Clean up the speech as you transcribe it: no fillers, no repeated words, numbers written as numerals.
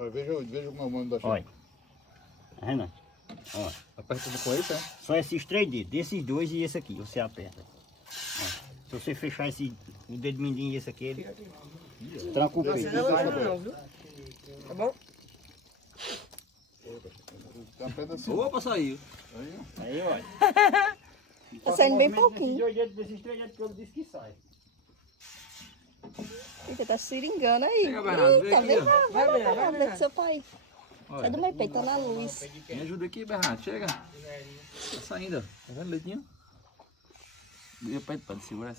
Olha, veja o comando da chave. Olha. Tá vendo? Ó. Aperta com esse, é? Só esses 3 dedos, desses dois e esse aqui, você aperta. Ó. Se você fechar o dedo mindinho e esse aqui, ele tranca o peito. Não, viu? Tá bom? Aperta assim. Opa, saiu. Aí, olha. Tá saindo bem pouquinho. Desses 3 dedos que eu disse que sai. Eita, tá seringando aí. Chega, Bernardo, vem Eita, aqui, vem ó. lá, vai lá, Bernardo, dentro do seu pai. Olha. Sai do meu peito, tá na luz. Me ajuda aqui, Bernardo. Chega. Tá saindo, ó. Tá vendo o leitinho? Meu pai pode segurar essa.